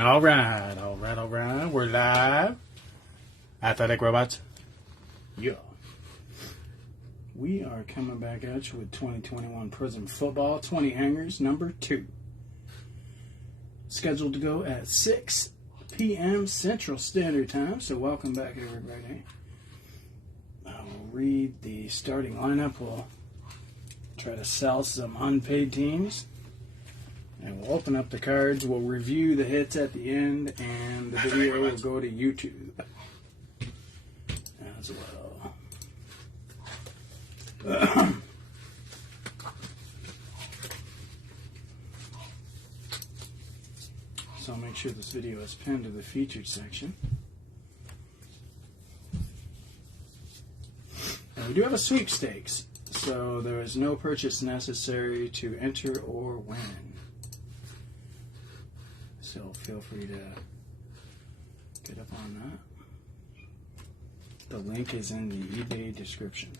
All right. We're live. AthleticRobots. Yeah. We are coming back at you with 2021 Prizm Football 20 Hangers number 2. Scheduled to go at 6 p.m. Central Standard Time. So welcome back, everybody. I'll read the starting lineup. We'll try to sell some unpaid teams. And we'll open up the cards. We'll review the hits at the end. And the video will go to YouTube as well. So I'll make sure this video is pinned to the featured section. And we do have a sweepstakes, so there is no purchase necessary to enter or win. So feel free to get up on that. The link is in the eBay description.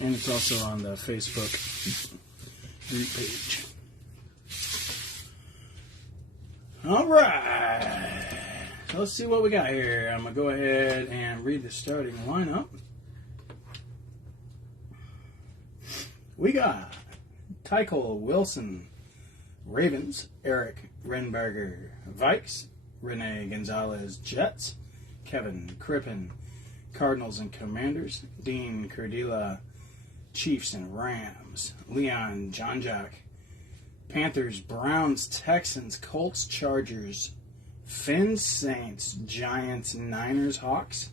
And it's also on the Facebook group page. All right. Let's see what we got here. I'm going to go ahead and read the starting lineup. We got Tycho Wilson, Ravens, Eric Renberger, Vikes, Rene Gonzalez, Jets, Kevin Crippen, Cardinals and Commanders, Dean Cardilla, Chiefs and Rams, Leon Jonjak, Panthers, Browns, Texans, Colts, Chargers, Finns, Saints, Giants, Niners, Hawks.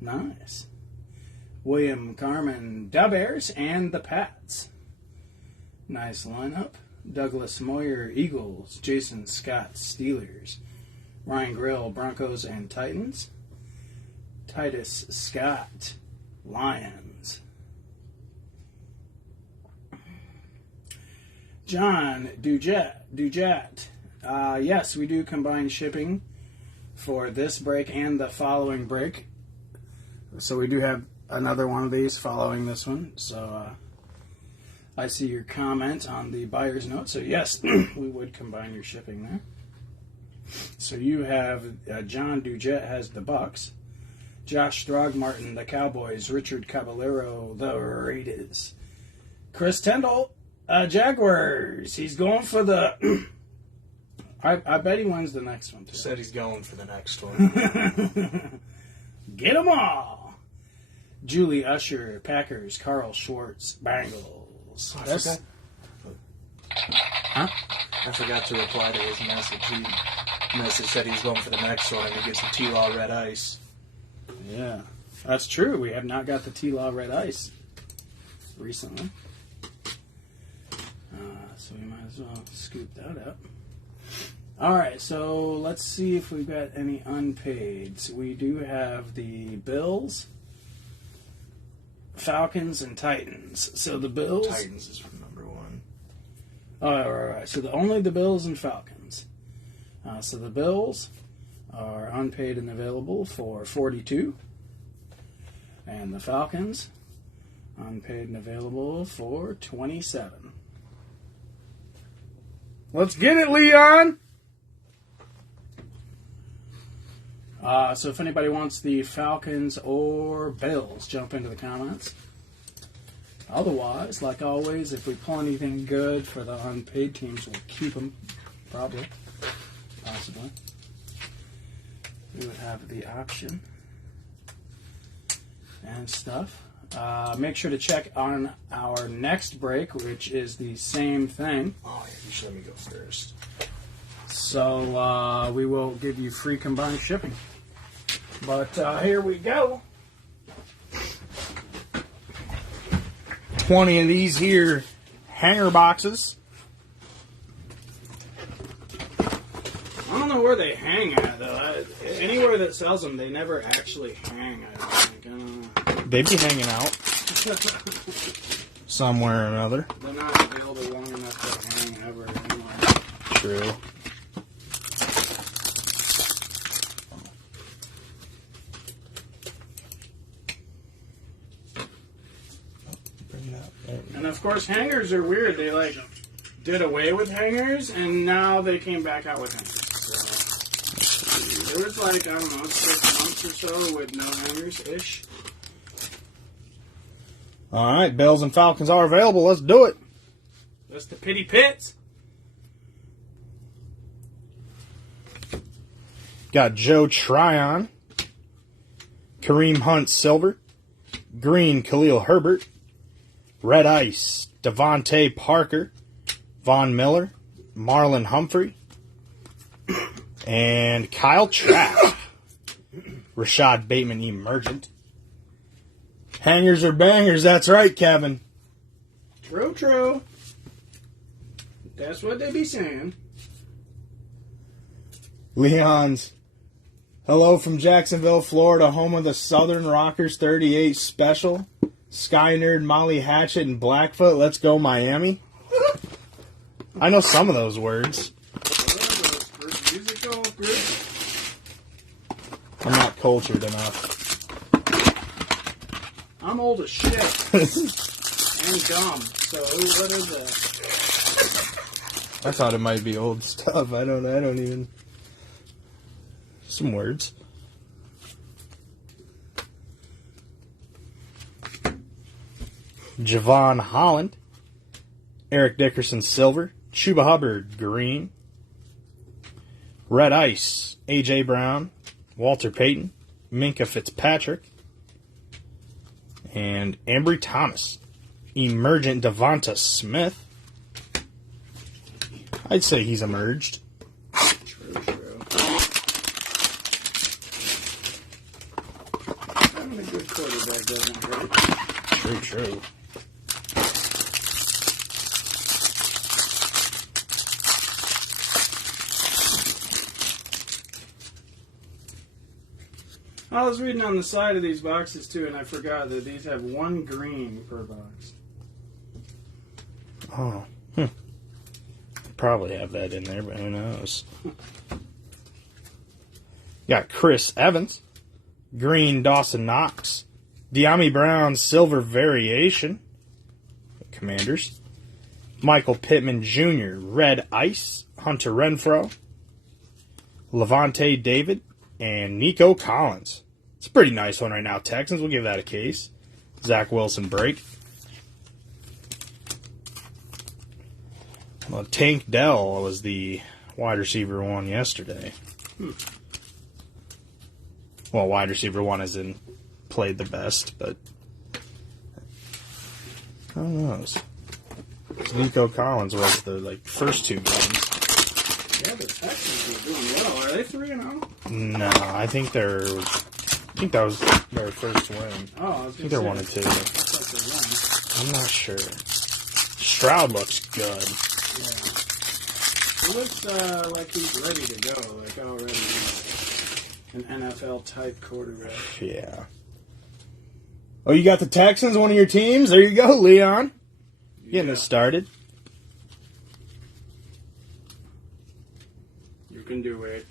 Nice. William Carmen, Bears, and the Pats. Nice lineup. Douglas Moyer, Eagles, Jason Scott, Steelers, Ryan Grill, Broncos and Titans, Titus Scott, Lions, John Dujet. Yes, we do combine shipping for this break and the following break. So we do have another one of these following this one. So I see your comment on the buyer's note. So yes, we would combine your shipping there. So you have John Dujet has the Bucks, Josh Throgmartin, the Cowboys, Richard Caballero, the Raiders, Chris Tyndall, Jaguars. He's going for the... I bet he wins the next one, too. Said he's going for the next one. Get them all. Julie Usher, Packers, Carl Schwartz, Bengals. I forgot to reply to his message. He message said he's going for the next one, and he gets the T-Law Red Ice. Yeah, that's true. We have not got the T-Law Red Ice recently. So we might as well scoop that up. All right, so let's see if we've got any unpaids. We do have the Bills, Falcons, and Titans. So the Bills... Titans is from number 1. Oh, right. So only the Bills and Falcons. So the Bills are unpaid and available for $42. And the Falcons, unpaid and available for $27. Let's get it, Leon! So if anybody wants the Falcons or Bills, jump into the comments. Otherwise, like always, if we pull anything good for the unpaid teams, we'll keep them, probably, possibly. We would have the option and stuff. Make sure to check on our next break, which is the same thing. Oh, yeah, you should let me go first. So we will give you free combined shipping. But here we go. 20 of these here hanger boxes. I don't know where they hang at, though. Anywhere that sells them, they never actually hang, I don't think. They be hanging out somewhere or another. They're not available long enough to hang ever anywhere. True. And of course, hangers are weird. They like did away with hangers, and now they came back out with hangers. So there was like, I don't know, 6 months or so with no hangers-ish. All right, Bills and Falcons are available. Let's do it. That's the Pity Pits. Got Joe Tryon, Kareem Hunt Silver, Green Khalil Herbert, Red Ice Devontae Parker, Von Miller, Marlon Humphrey, and Kyle Trask, Rashad Bateman Emergent. Hangers or bangers, that's right, Kevin. True, true. That's what they be saying. Leon's. Hello from Jacksonville, Florida, home of the Southern Rockers 38 Special. Sky Nerd, Molly Hatchet, and Blackfoot. Let's go, Miami. I know some of those words. Musical groups. I'm not cultured enough. I'm old as shit. And dumb. So what is that? I thought it might be old stuff. I don't even. Some words. Javon Holland, Eric Dickerson Silver, Chuba Hubbard Green, Red Ice AJ Brown, Walter Payton, Minka Fitzpatrick, and Ambry Thomas, Emergent Devonta Smith. I'd say he's emerged. True. Having a good quarterback doesn't hurt. True. I was reading on the side of these boxes too, and I forgot that these have 1 green per box. Oh. Probably have that in there, but who knows? Got Chris Evans, Green Dawson Knox, De'Ami Brown Silver Variation, Commanders, Michael Pittman Jr. Red Ice, Hunter Renfrow, Levante David, and Nico Collins. It's a pretty nice one right now. Texans, we'll give that a case. Zach Wilson break. Well, Tank Dell was the wide receiver one yesterday. Well, wide receiver one as in played the best, but who knows? Nico Collins was the first 2 games. Yeah, the Texans are doing well. Are they 3-0? No, I think that was their first win. Oh, I think they're 1-2. That's I'm not sure. Stroud looks good. Yeah. He looks like he's ready to go, already. An NFL-type quarterback. Yeah. Oh, you got the Texans, one of your teams? There you go, Leon. Getting us started. You can do it.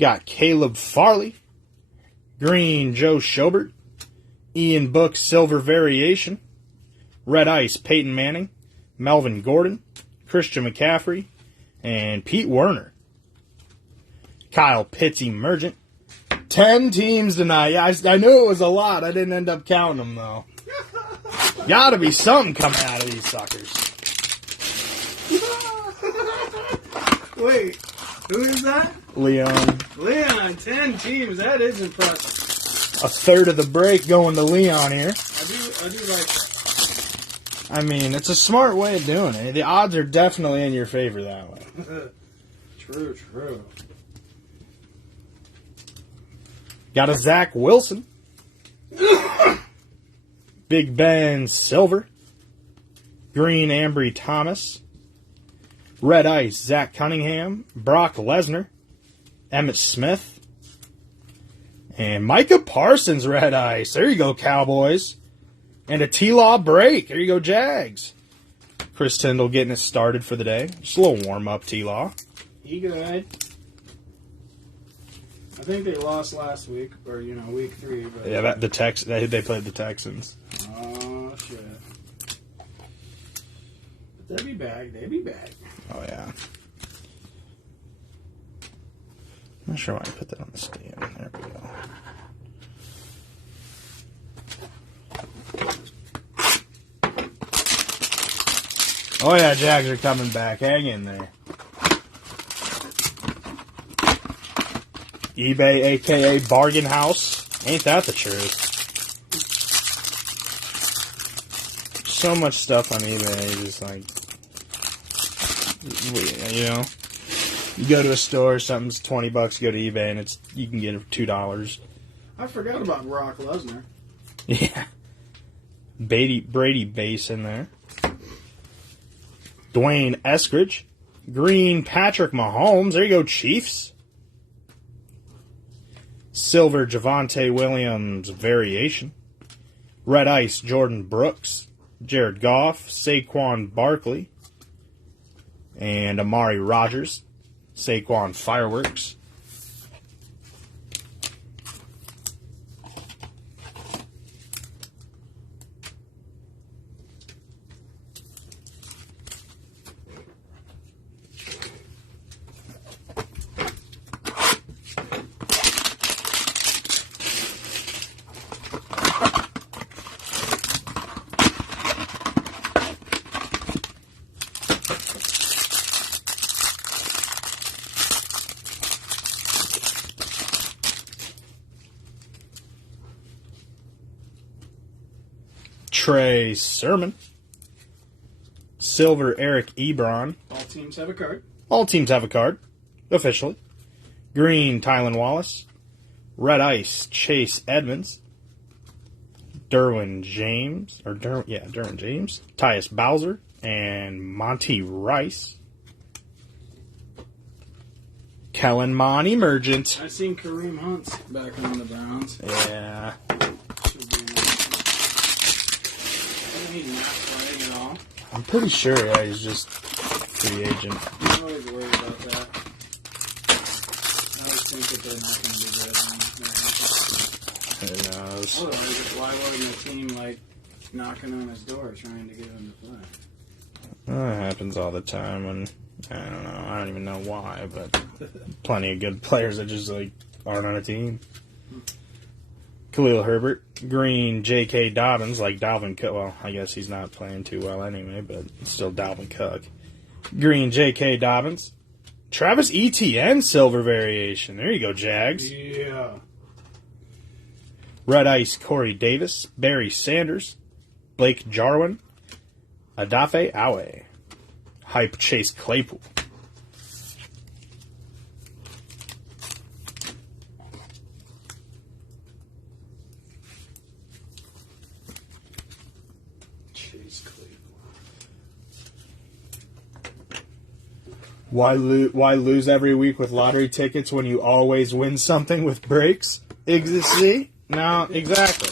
Got Caleb Farley, Green Joe Schobert, Ian Book Silver Variation, Red Ice Peyton Manning, Melvin Gordon, Christian McCaffrey, and Pete Werner. Kyle Pitts Emergent. 10 teams tonight. Yeah, I knew it was a lot. I didn't end up counting them, though. Gotta be something coming out of these suckers. Wait, who is that? Leon. Leon, 10 teams. That is impressive. A third of the break going to Leon here. I do like that. I mean, it's a smart way of doing it. The odds are definitely in your favor that way. True. Got a Zach Wilson. Big Ben Silver. Green Ambry Thomas. Red Ice Zach Cunningham. Brock Lesnar. Emmitt Smith. And Micah Parsons Red Ice. There you go, Cowboys. And a T-Law break. There you go, Jags. Chris Tyndall getting us started for the day. Just a little warm-up, T-Law. He good. I think they lost last week, or, week 3. But Yeah, they played the Texans. Oh, shit. back. They be back. Oh, yeah. I'm not sure why I put that on the stand. There we go. Oh, yeah, Jags are coming back. Hang in there. eBay, a.k.a. Bargain House. Ain't that the truth? So much stuff on eBay, just like, you know, you go to a store, something's $20, you go to eBay, and you can get it for $2. I forgot about Brock Lesnar. Yeah. Brady base in there. Dwayne Eskridge. Green Patrick Mahomes. There you go, Chiefs. Silver Javonte Williams variation. Red Ice Jordan Brooks. Jared Goff. Saquon Barkley. And Amari Rogers. Saquon Fireworks. Trey Sermon. Silver Eric Ebron. All teams have a card. All teams have a card, officially. Green Tylan Wallace. Red Ice Chase Edmonds. Derwin James. Tyus Bowser. And Monty Rice. Kellen Mond Emergent. I seen Kareem Hunt back on the Browns. Yeah. He's not playing at all. I'm pretty sure, he's just free agent. I'm always worried about that. I always think that they're not going to be good. Who knows? Otherwise, why wasn't the team like knocking on his door trying to get him to play? Well, that happens all the time, and I don't know. I don't even know why, but plenty of good players that just like aren't on a team. Khalil Herbert, Green, J.K. Dobbins, like Dalvin Cook. Well, I guess he's not playing too well anyway, but it's still Dalvin Cook. Green, J.K. Dobbins. Travis Etienne, silver variation. There you go, Jags. Yeah. Red Ice, Corey Davis. Barry Sanders. Blake Jarwin. Adafe Awe. Hype Chase Claypool. Why lose every week with lottery tickets when you always win something with breaks? See? No, exactly.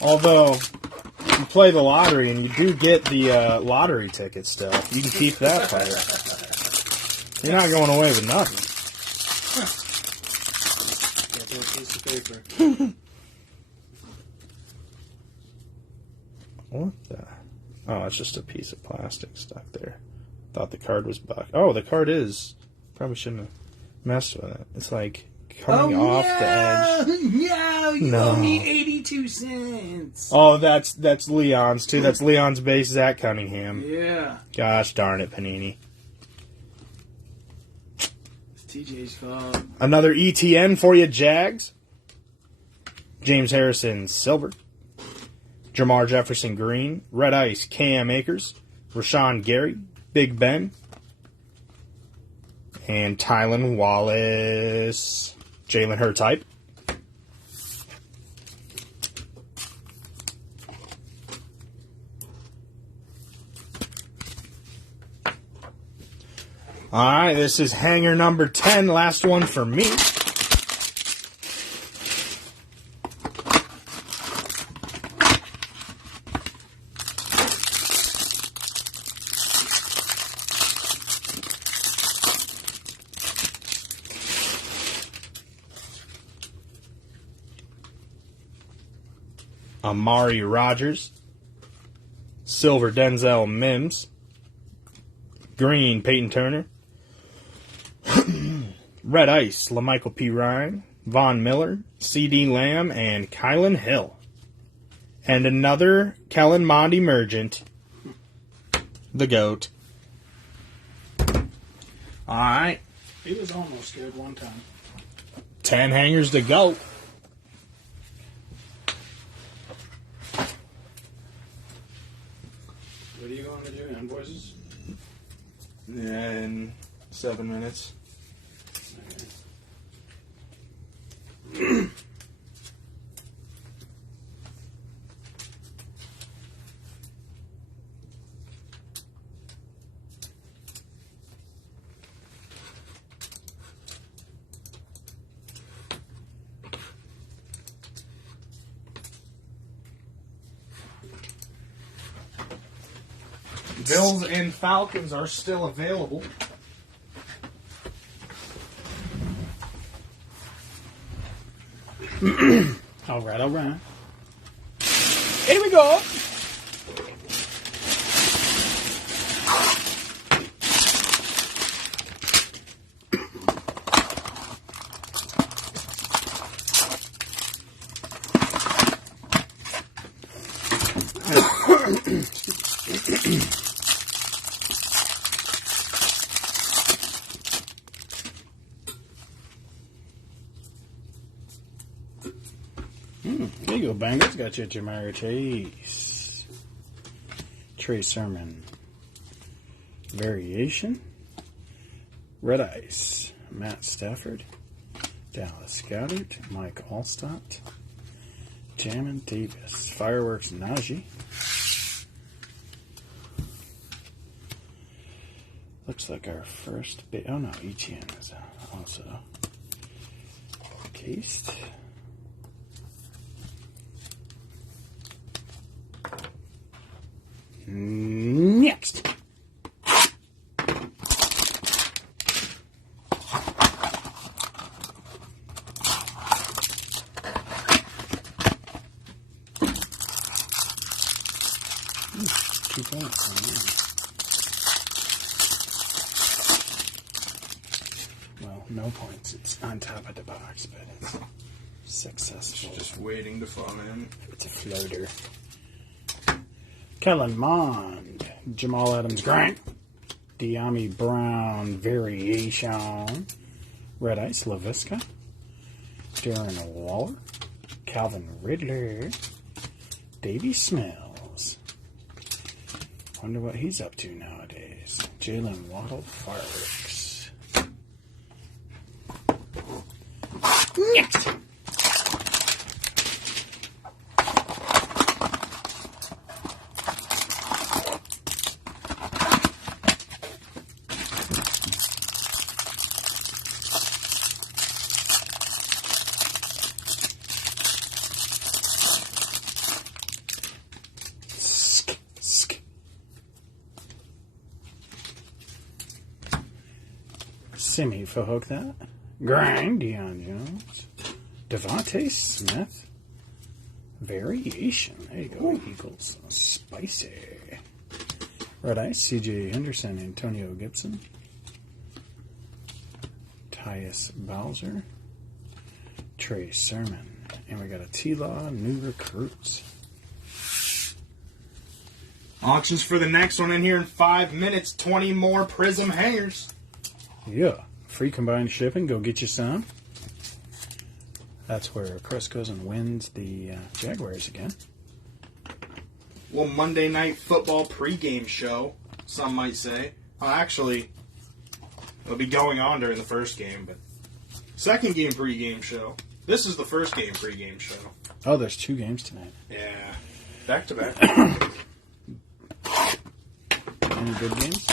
Although, you play the lottery and you do get the lottery ticket still. You can keep that player. You're not going away with nothing. Got that piece of paper. What the? Oh, it's just a piece of plastic stuck there. Thought the card was buck. Oh, the card is. Probably shouldn't have messed with it. It's like coming off the edge. No, you No. owe me 82 cents. Oh, that's Leon's too. That's Leon's base, Zach Cunningham. Yeah. Gosh darn it, Panini. It's TJ's fault. Another ETN for you, Jags. James Harrison, silver. Jamar Jefferson, green. Red Ice, Cam Akers. Rashawn Gary, Big Ben. And Tylan Wallace. Jalen Hurts type. All right, this is hanger number 10. Last one for me. Amari Rogers. Silver Denzel Mims. Green Peyton Turner. Red Ice LaMichael P. Ryan. Von Miller. C.D. Lamb. And Kylan Hill. And another Kellen Mond emergent. The GOAT. Alright. He was almost good one time. 10 hangers to go. What are you going to do? Invoices? In 7 minutes. Okay. Bills and Falcons are still available. All right, all right. Here we go. There you go, Bengals. Got you Jamar Chase. Trey Sermon. Variation. Red Ice. Matt Stafford. Dallas Goddard. Mike Allstott. Jamin Davis. Fireworks Najee. Looks like our first bit. Oh no, ETN is also cased. Next. Two points. Well, no points. It's on top of the box, but it's successful. Just waiting to fall in. It's a floater. Kellen Mond, Jamal Adams Grant, De'Ami Brown Variation, Red Ice LaVisca, Darren Waller, Calvin Ridley, Davey Smells. Wonder what he's up to nowadays. Jalen Waddle Fireworks. Next! Simi hook that. Grind, Deion Jones. Devontae Smith. Variation. There you go, Eagles. Spicy. Red Ice, C.J. Henderson, Antonio Gibson. Tyus Bowser. Trey Sermon. And we got a T-Law, new recruits. Auctions for the next one in here in 5 minutes. 20 more Prizm hangers. Yeah. Free combined shipping. Go get you some. That's where Chris goes and wins the Jaguars again. Well, Monday Night Football pregame show, some might say. Actually, it'll be going on during the first game, but second game pregame show. This is the first game pregame show. Oh, there's 2 games tonight. Yeah. Back to back. Any good games?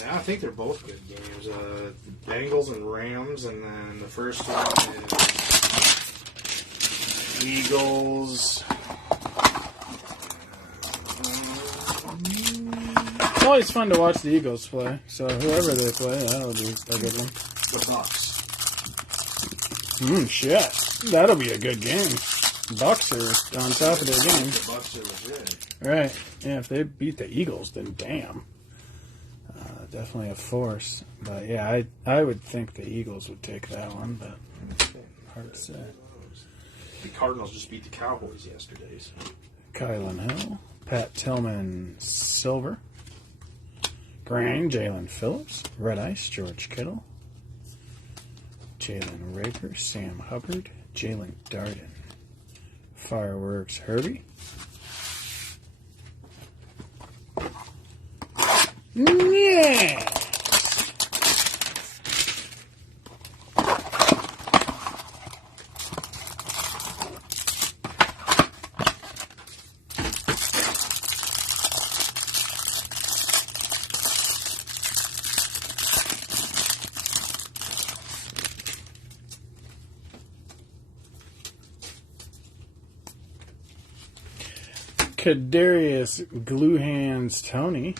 Yeah, I think they're both good games. Bengals and Rams, and then the first one is Eagles. It's always fun to watch the Eagles play. So whoever they play, that'll be a good one. The Bucks. Shit. That'll be a good game. Bucks are on top of their game. The Bucks are legit. Right. Yeah, if they beat the Eagles, then damn. Definitely a force. But yeah, I would think the Eagles would take that one, but hard to say. The Cardinals just beat the Cowboys yesterday. So. Kylan Hill, Pat Tillman, Silver, Green, Jalen Phillips, Red Ice, George Kittle, Jalen Raker, Sam Hubbard, Jalen Darden, Fireworks, Herbie. Yeah. Kadarius Glue Hands Tony.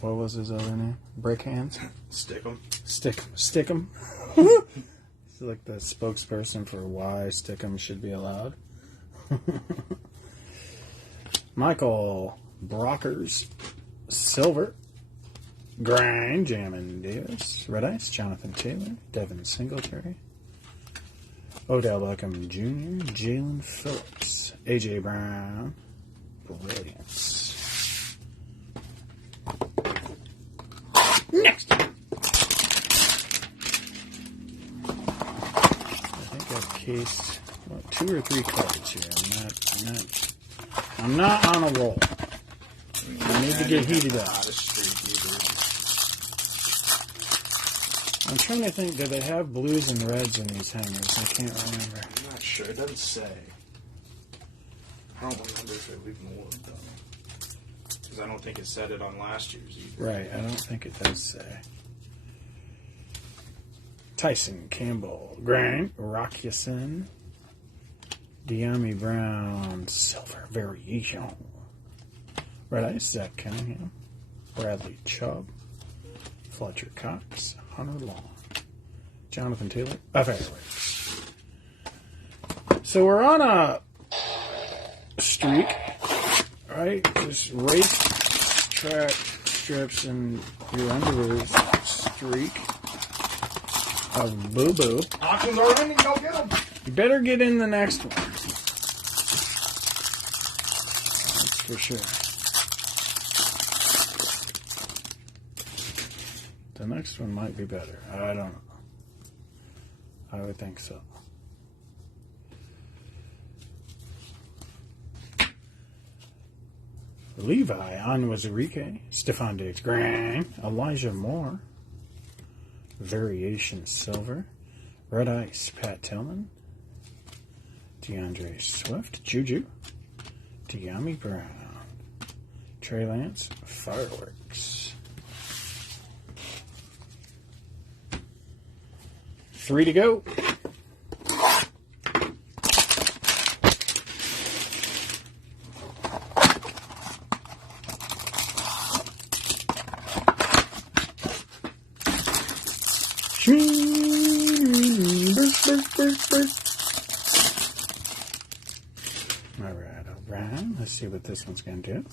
What was his other name? Brick Hands? Stick 'em. Stick 'em. He's like the spokesperson for why Stick 'em should be allowed. Michael Brockers, Silver, Grind, Jamin Davis, Red Ice, Jonathan Taylor, Devin Singletary, Odell Beckham Jr., Jalen Phillips, AJ Brown, Brilliance. Next. I think I've cased 2 or 3 cards here. I'm not on a roll. I need to get heated up. I'm trying to think, do they have blues and reds in these hangers? I can't remember. I'm not sure. It doesn't say. I don't remember if it even would, though. Because I don't think it said it on last year's either. Right, I don't think it does say. Tyson Campbell, Grant Rockyason, De'Ami Brown, Silver Variation, Red Ice, Zach Cunningham, Bradley Chubb, Fletcher Cox, Hunter Long, Jonathan Taylor, Fireworks. So we're on a streak, right? Just race, track, strips, and your underwear's streak of boo-boo. Auctions are in, go get them. You better get in the next one. That's for sure. The next one might be better. I don't know. I would think so. Levi, Onwazurike, Stephon Diggs, Grant, Elijah Moore, Variation Silver, Red Ice, Pat Tillman, DeAndre Swift, Juju, De'Ami Brown, Trey Lance, Fireworks. 3 to go. Alright, O'Brien. Let's see what this one's going to do.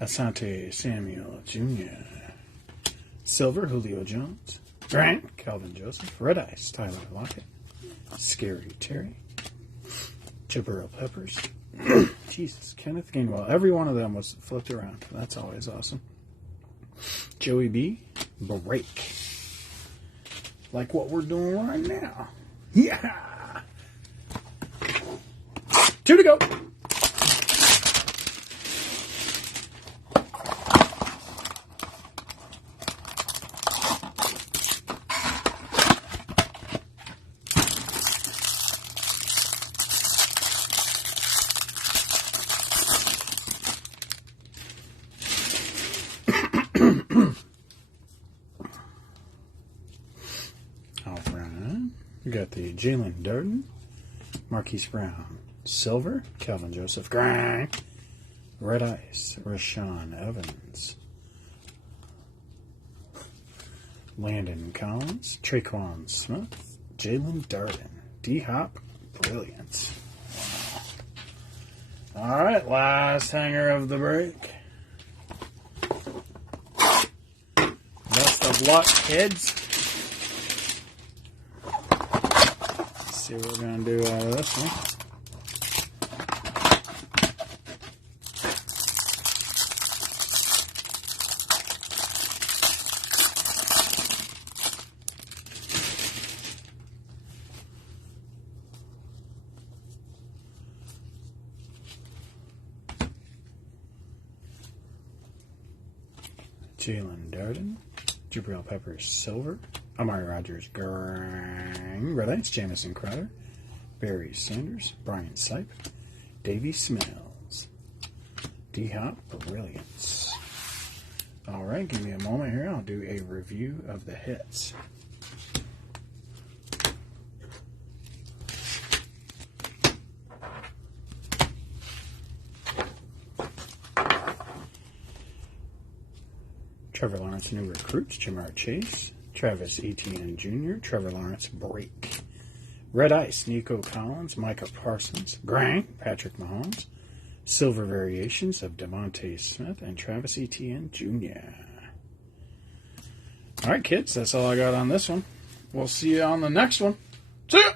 Asante Samuel Jr. Silver, Julio Jones. Grant, Calvin Joseph. Red Ice, Tyler Lockett. Scary Terry. Jabril Peppers. Jesus, Kenneth Gainwell. Every one of them was flipped around. That's always awesome. Joey B. Break. Like what we're doing right now. Yeah! 2 to go. We got the Jalen Darden, Marquise Brown, Silver, Calvin Joseph, Grant, Red Ice, Rashawn Evans, Landon Collins, Traquan Smith, Jalen Darden, D-Hop Brilliance. Wow. All right, last hanger of the break. Best of luck, kids. Let's see what we're going to do out of this one. Jalen Darden, Jabril Peppers Silver, Amari Rogers Green, Red Ice, Jamison Crowder, Barry Sanders, Brian Sipe, Davey Smells, D-Hop Brilliance. All right, give me a moment here. I'll do a review of the hits. Trevor Lawrence, new recruits, Jamar Chase, Travis Etienne Jr., Trevor Lawrence break. Red Ice, Nico Collins, Micah Parsons, Grang, Patrick Mahomes, Silver Variations of Devontae Smith, and Travis Etienne Jr. All right, kids, that's all I got on this one. We'll see you on the next one. See ya!